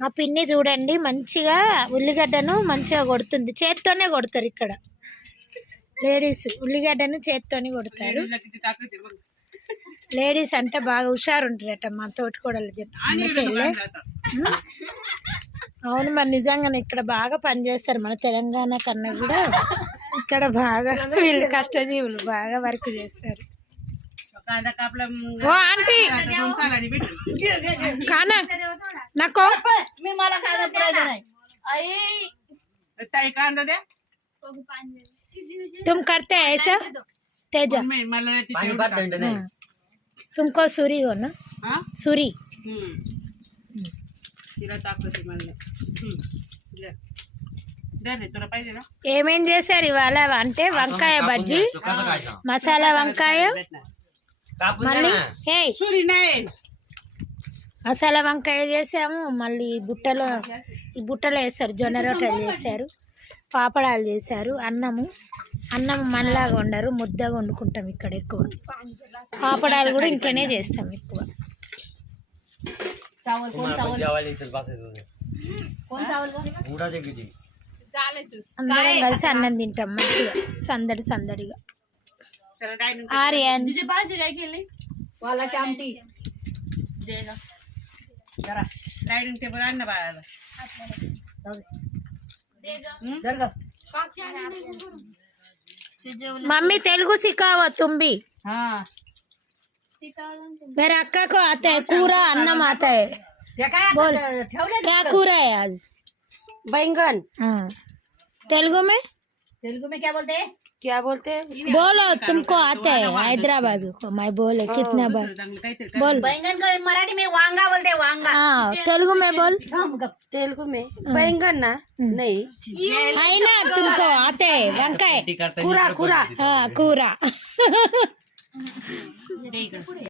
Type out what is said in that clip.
మా పిన్ని చూడండి మంచిగా ఉల్లిగడ్డను మంచిగా కొడుతుంది. చేత్తోనే కొడతారు ఇక్కడ లేడీస్, ఉల్లిగడ్డను చేత్తోనే కొడతారు. లేడీస్ అంటే బాగా హుషారు ఉంటారట మా తోటికోడలు చెప్తున్నా చెల్లె. అవును, మరి నిజంగానే ఇక్కడ బాగా పనిచేస్తారు. మన తెలంగాణ కన్నా కూడా ఇక్కడ బాగా వీళ్ళు కష్టజీవులు బాగా వర్క్ చేస్తారు. ఓ ఆంటీ खाना नको तुम करते हैं ऐसा तेजा? तुमको सूरी हो ना? सूरी ఏమేం చేశారు ఇవాళ అంటే వంకాయ బజ్జీ, మసాలా వంకాయ, మళ్ళీ మసాలా వంకాయ చేసాము. మళ్ళీ ఈ బుట్టలో వేస్తారు, జొన్న రొట్టెలు చేశారు, పాపడాలు చేశారు. అన్నం మనలాగా వండరు, ముద్దగా వండుకుంటాం ఇక్కడ ఎక్కువ. పాపడాలు కూడా ఇంట్లోనే చేస్తాం ఎక్కువ. అందరం కలిసి అన్నం తింటాం మంచిగా సందడిగా. आर्यन वाला चामटी डाइनिंग टेबल आना बाहर मम्मी तेलुगु सिखाओ तुम भी। हाँ मेरे अक्का को आता है, पूरा अन्नम आता है। बोल क्या कूरा है आज? बैंगन। हाँ तेलुगु में क्या बोलते हैं? बोलो, तुमको आता है हैदराबाद को। मैं बोले कितना बार बोल। बैंगन को मराठी में वांगा बोलते हैं, वांगा। हाँ तेलुगु में बोल। तेलुगु में बैंगन ना नहीं है ना, तुमको आते है वंकाय कूरा। हाँ कूरा।